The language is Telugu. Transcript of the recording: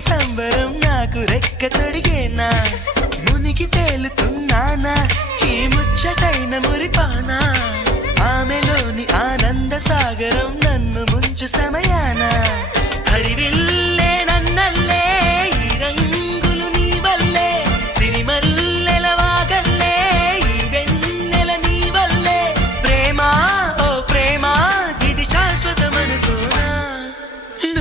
సంబరం నాకు రెక్క తొడిగేనా మునిగి తేలుతున్నానా ఈ ముచ్చటైన మురిపానా ఆమెలోని ఆనంద సాగరం నన్ను ముంచు సమయానా